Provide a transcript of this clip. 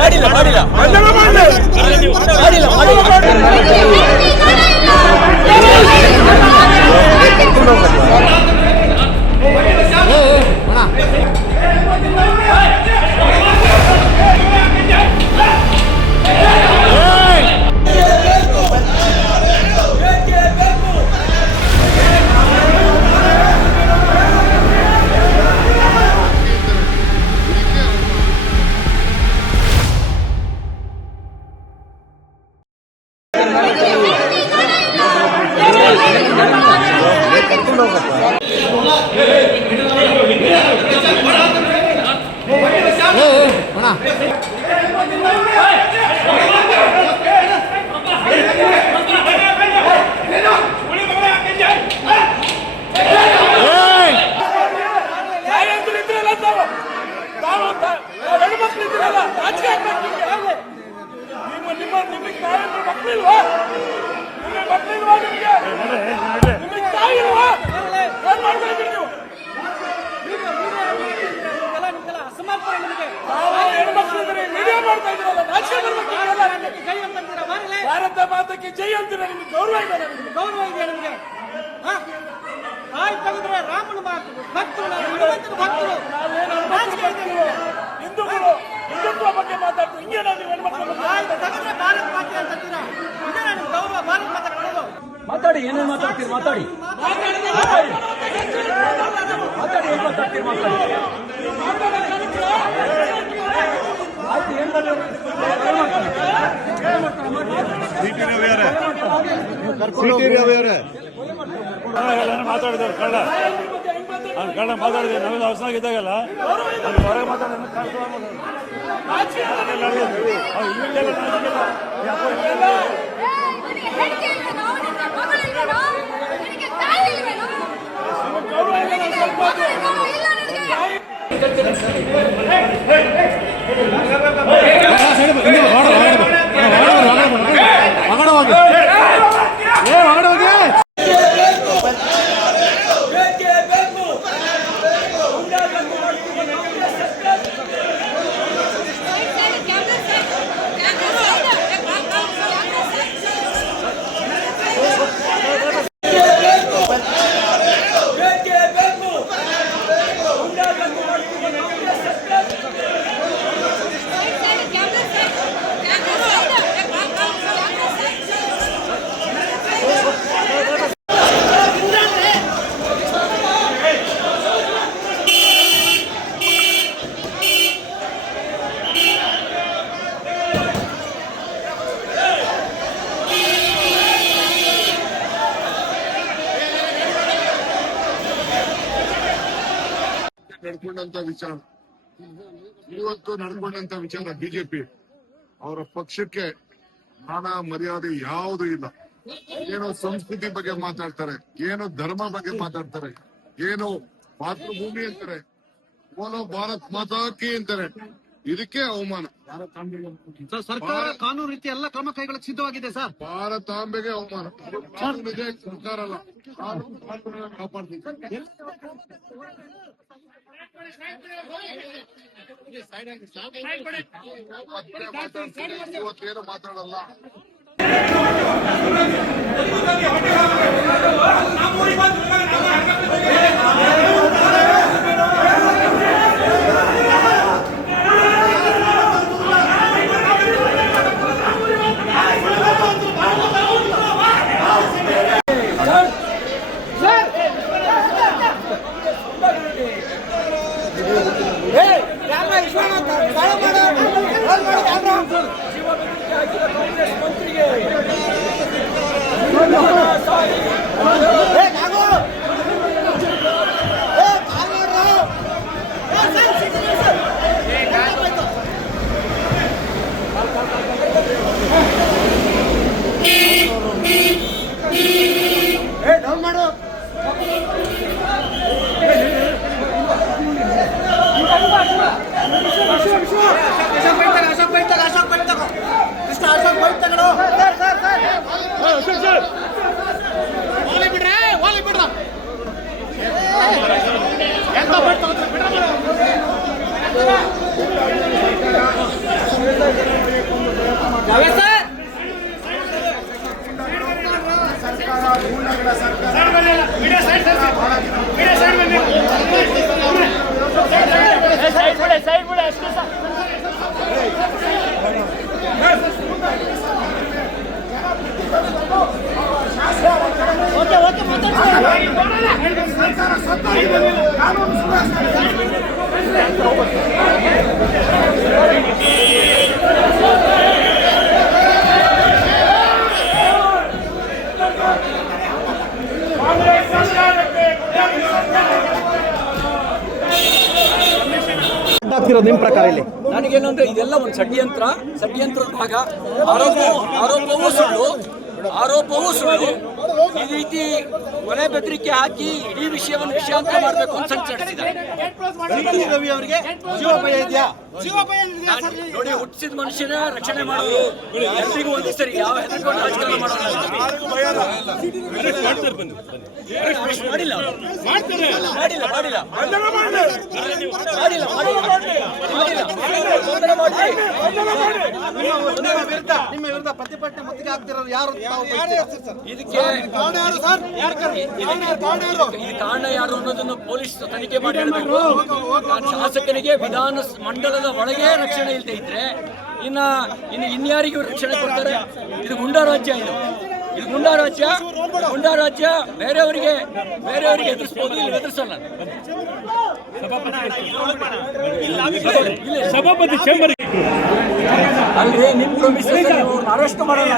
ಮಾಡಿಲ್ಲ ನಿಮ್ಮ ನಿಮ್ಮ ನಿಮಗೆ ಮಕ್ಕಳಿಲ್ವಾ ಭಾರತ ಮಾತಕ್ಕೆ ಜೈ ಅಂತೀರ ನಿಮ್ಗೆ? ಗೌರವ ಇದೆ ನಿಮ್ಗೆ? ಗೌರವ ಇದೆ ನಿಮಗೆ? ತಾಯಿ ತೆಗೆದ್ರೆ ರಾಮನ ಮಾತು. ಭಕ್ತರು ಹನುಮಂತನ ಭಕ್ತರು. ಹಿಂದೂಗಳು ಹಿಂದುತ್ವ ಬಗ್ಗೆ ಮಾತಾಡ್ತೀವಿ. ಹಿಂಗೆ ನಾವು ನೀವು ಹೆಣ್ಮಕ್ಳ ಬಗ್ಗೆ ತಾಯಿ ತೆಗೆದ್ರೆ ಭಾರತ ಮಾತೆ ಅಂತೀರಾ ಇದೇ ನಿಮ್ ಗೌರವ ಭಾರತ ಮಾತೆ ಕೊಡೋದು ಮಾತಾಡಿ ಏನೇನು ಮಾತಾಡ್ತೀರಿ? ಮಾತಾಡಿ. ಮಾತಾಡಿ ಮಾತಾಡಿ ಏನ್ ಮಾತಾಡ್ತೀರಿ? ಮಾತಾಡಿ. ಆಯ್ತು ಏನ್ ಮಾತಾಡಿದವ್ರು ಕಳ್ಳ ಅವ್ನು ಕಳ್ಳ ಮಾತಾಡಿದ್ರೆ ನಮಗೆ ಅವಸರ ಇದ್ದಾಗಲ್ಲ ಹೊರಗೆ ಮಾತಾಡಿದ್ರೆ ನಡ್ಕೊಂಡಂತ ವಿಚಾರ. ಇವತ್ತು ನಡ್ಕೊಂಡಂತ ವಿಚಾರ ಬಿಜೆಪಿ. ಅವರ ಪಕ್ಷಕ್ಕೆ ಮಾನ ಮರ್ಯಾದೆ ಯಾವುದು ಇಲ್ಲ. ಏನೋ ಸಂಸ್ಕೃತಿ ಬಗ್ಗೆ ಮಾತಾಡ್ತಾರೆ, ಏನೋ ಧರ್ಮ ಬಗ್ಗೆ ಮಾತಾಡ್ತಾರೆ, ಏನೋ ಮಾತೃಭೂಮಿ ಅಂತಾರೆ, ಓಲೋ ಭಾರತ್ ಮಾತಾಕಿ ಅಂತಾರೆ. ಇದಕ್ಕೆ ಅವಮಾನ. ಸರ್ಕಾರ ಕಾನೂನು ರೀತಿ ಎಲ್ಲ ಕ್ರಮ ಕೈಗೊಳ್ಳಕ್ಕೆ ಸಿದ್ಧವಾಗಿದೆ ಸರ್. ಭಾರತಾಂಬೆಗೆ ಅವಮಾನ. ಸರ್ಕಾರ ಅಲ್ಲ. ಕಾಪಾಡ್ತೀವಿ ಇವತ್ತೇನು ಮಾತಾಡಲ್ಲ. ಕಾಂಗ್ರೆಸ್ ಆಗ್ತಿರೋದು ನಿಮ್ ಪ್ರಕಾರ ಇಲ್ಲಿ? ನನಗೇನಂದ್ರೆ ಇದೆಲ್ಲ ಒಂದು ಷಡ್ಯಂತ್ರ. ಷಡ್ಯಂತ್ರದ ಭಾಗ ಆರೋಪ ಆರೋಪವೂ ಸುಳ್ಳು. ಆರೋಪವೂ ಸುಳ್ಳು. ಈ ರೀತಿ ಕೊಲೆ ಬೆದರಿಕೆ ಹಾಕಿ ಈ ವಿಷಯವನ್ನು ವಿಷಯಾಂತರ ಮಾಡಬೇಕು ಅಂತ ಸಂಚರಿಸಿದ್ದಾರೆ. ರವಿ ಅವರಿಗೆ. ಜೀವೋಪಾಯ ಇದೆಯಾ? ನಾನ್ ನೋಡಿ ಹುಟ್ಟಿಸಿದ ಮನುಷ್ಯನ ರಕ್ಷಣೆ ಮಾಡೋದು ಎಲ್ರಿಗೂ ಒಂದು ಸರಿ. ಯಾವ ಹೆದರ್ಕೊಂಡು ರಾಜಕಾರಣ ಮಾಡೋದು ಮಾಡಿಲ್ಲ ಮಾಡಿಲ್ಲ ಮಾಡಿಲ್ಲ. ಮಾಡಿಲ್ಲ ಮಾಡಿಲ್ಲ. ಮಾಡಿಲ್ಲ. ಮಾಡ್ಲಿ. ನಿಮ್ಮ ವಿರುದ್ಧ ನಿಮ್ಮ ವಿರುದ್ಧ ಪ್ರತಿಭಟನೆ ಮುತ್ತಿಗೆ ಆಗ್ತಿರೋದು ಯಾರು ಅಂತ ತಾವು ಬಯಸ್ತೀರಾ? ಇದಕ್ಕೆ ಈ ಕಾರಣ ಯಾರು ಅನ್ನೋದನ್ನು ಪೊಲೀಸ್ ತನಿಖೆ ಮಾಡಿ ಹೇಳಬೇಕು ಶಾಸಕನಿಗೆ ವಿಧಾನ ಮಂಡಲದ ಒಳಗೆ ರಕ್ಷಣೆ ಇಲ್ಲದೆ ಇದ್ರೆ ಇನ್ನ ಇನ್ನು ಇನ್ಯಾರಿಗೂ ರಕ್ಷಣೆ ಕೊಡ್ತಾರೆ ಇದು ಗುಂಡಾ ರಾಜ್ಯ ಇದು ಇದು ಗುಂಡಾ ರಾಜ್ಯ ಗುಂಡಾ ರಾಜ್ಯ ಬೇರೆಯವರಿಗೆ ಬೇರೆಯವರಿಗೆ ಎದುರಿಸಬಹುದು ಇಲ್ಲಿ ಎದುರಿಸಲ್ಲ. ಸಭಾಪತಿ ಚೇಂಬರ್ ಅಲ್ರಿ ನಿಮ್ ಪ್ರೊಮಿಸಸ್ ಅರೆಸ್ಟ್ ಮಾಡಲ್ಲ.